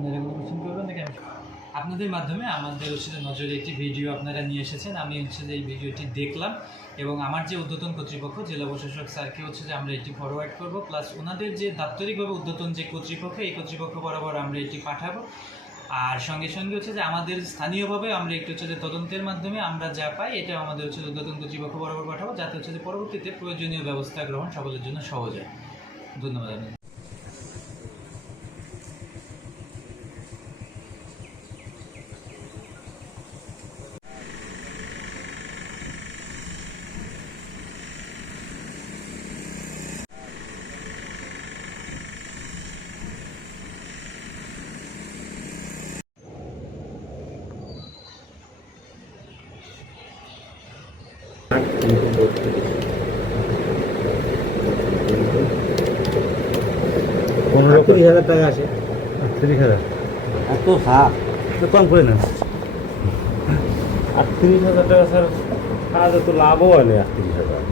আপনারা কোনো কোশ্চেন করবেন নাকি আমি আপনাদের মাধ্যমে আমাদের হচ্ছে নজরে একটি ভিডিও আপনারা নিয়ে এসেছেন। আমি হচ্ছে যে এই ভিডিওটি দেখলাম এবং আমার যে ঊর্ধ্বতন কর্তৃপক্ষ জেলা প্রশাসক স্যারকে হচ্ছে যে আমরা এটি ফরওয়ার্ড করব, প্লাস ওনাদের যে দাপ্তরিকভাবে ঊর্ধ্বতন যে কর্তৃপক্ষ, এই কর্তৃপক্ষ বরাবর আমরা এটি পাঠাবো। আর সঙ্গে সঙ্গে হচ্ছে যে আমাদের স্থানীয়ভাবে আমরা একটু হচ্ছে যে তদন্তের মাধ্যমে আমরা যা পাই এটা আমাদের হচ্ছে ঊর্ধ্বতন কর্তৃপক্ষ বরাবর পাঠাবো, যাতে হচ্ছে যে পরবর্তীতে প্রয়োজনীয় ব্যবস্থা গ্রহণ সকলের জন্য সহজ হয়। ধন্যবাদ। পনেরো 30,000 টাকা আছে। 30,000 এত সাপ তো কম করে না। 38,000 টাকা স্যার, কাজ তো লাভও হয় না। 38,000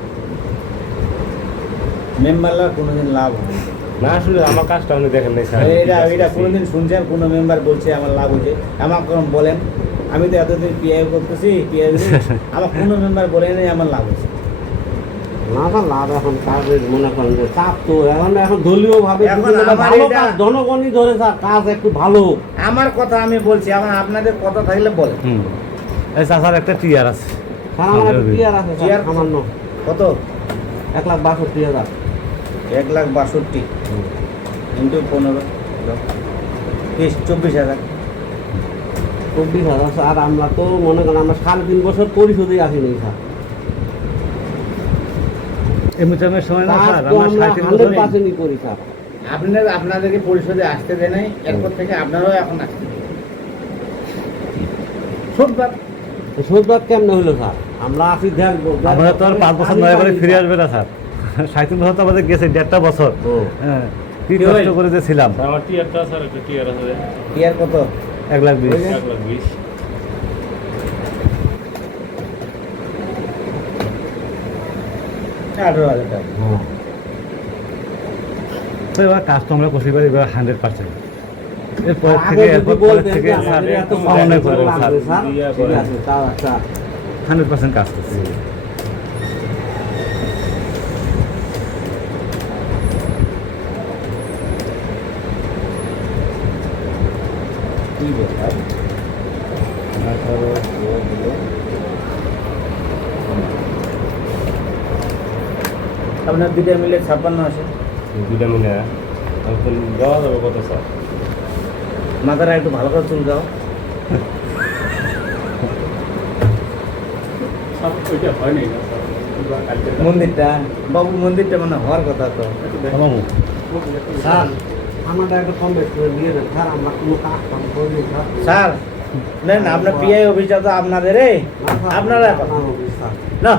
মেম্বাররা কোনোদিন লাভ হয় না, আসলে আমার কাজটা আপনি দেখেন নাই স্যার। এটা কোনোদিন শুনছেন কোনো মেম্বার বলছে আমার লাভ হয়েছে? আমাকে বলেন, আমি তো এতদিন পিআই করতেছি, পিআই আমার কোনো মেম্বার বলে নাই আমার লাভ হয়েছে। না বা লাভ এখন কাজের মনে করেন যে চাপ তো এখন দলীয় ভাবে এখন আমার ভালো এটা- কাজ জনগণই ধরে স্যার কাজ একটু ভালো। আমার কথা আমি বলছি, আমার আপনাদের কথা থাকলে বলেন। এই চাচার একটা টিয়ার আছে। স্যার আমার একটা টিয়ার আছে স্যার, টিয়ার সামান্য কত? 1,62,000। 1,62,000 ইন্টু 15 24,000। 24,000 স্যার। আমরা তো মনে করেন আমরা 3.5 বছর পরিশোধে আসিনি স্যার। এমনিটামের সময় না কাজ স্যার, তো আমরা আমরা 3.5 বছর 100%ই করি স্যার। আপনাদেরকে পরিষদে আসতে দেয় নাই, এরপর থেকে আপনারাও এখন আসতে দেন। সুদবাদ সুদবাদ কেমনে হলো স্যার? আমরা আসি আমরা তো আর 5 বছর নয় করে ফিরে আসবে না স্যার। 37 বছর তো আমাদের গেছে, 1.5 বছর। হ্যাঁ, কি কষ্ট করে যে ছিলাম। আমার টিয়ারটা স্যার একটা টিয়ার আছে ইয়ার কত? 1,20,000। 1,20,000 18,000 টাকা। তো এবার কাজ তো আমরা করতে পারি এবার 100%। এরপর আগে থেকে যদি এরপর বলতেন থেকে যে স্যার আমাদের এত সমন্বয় করবো স্যার। লাগবে স্যার, ঠিক আছে, তাও একটা 100% কাজ করছি। কি ব্যাপার? আপনার দুইটা মিলে 56 আছে। দুটা মিলে এখন দেওয়া যাবে কত স্যার? মাথাটা একটু ভালো করে চুলকাও। ওইটা হয় নাই না স্যার, মন্দিরটা বাবু, মন্দিরটা মানে হওয়ার কথা তো। মামু স্যার আমাদের একটা কম বেশ করে দিয়ে দেন স্যার, আমরা কোনো কাজ কাম করিনি স্যার। স্যার নেন, আপনার পিআই অফিসটা তো আপনাদের, না স্যার, আপনারা আপনার অফিস স্যার। না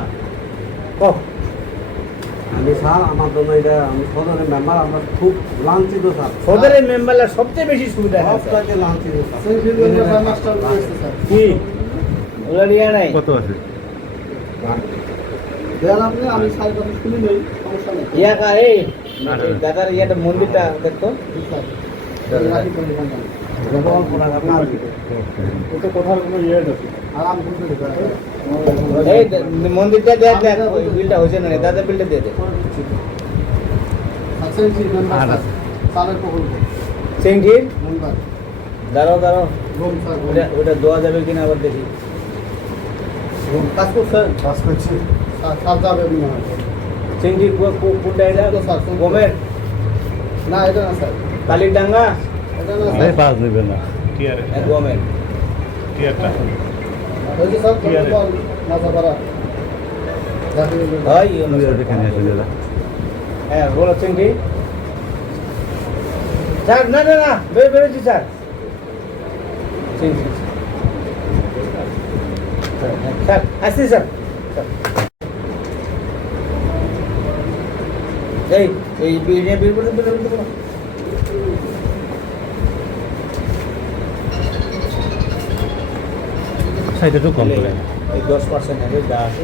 কো আমি স্যার আমার জন্য এটা আমি সদরের মেম্বার, আমরা খুব লাঞ্ছিত স্যার। সদরের মেম্বাররা সবচেয়ে বেশি সুবিধা আছে স্যার। সবটাকে লাঞ্ছিত স্যার। কি ওগুলো নিয়ে নাই? কত আছে? দেন আপনি, আমি স্যার কথা শুনি নেই, সমস্যা নেই। ইয়া কা এই দাদার ইয়াটা মন্দিরটা দেখতো। এই মন্দিরটা দেখ দেখ, ওই বিলটা হয়েছে না, দাদার বিলটা দিয়ে দে। সিংঠির দাঁড়াও দাঁড়াও, ওটা দেওয়া যাবে কিনা আবার দেখি। সিংঠি কোনটা এটা? গোমের না এটা না স্যার, কালীর ডাঙ্গা এটা না এই পাঁচ নেবেন না। টিয়ারে গোমের টিয়ারটা ওই যে স্যার টিয়ারে। মাথাপাড়া হয় এখানে এসে দিলা। হ্যাঁ বলো সিংঠি। স্যার না না না, বেরোচ্ছি স্যার। সিংঠি স্যার, আসছি স্যার। এই এই বের করে দেবো। সাইডে একটু কম করে। এই 10% হবে যা আছে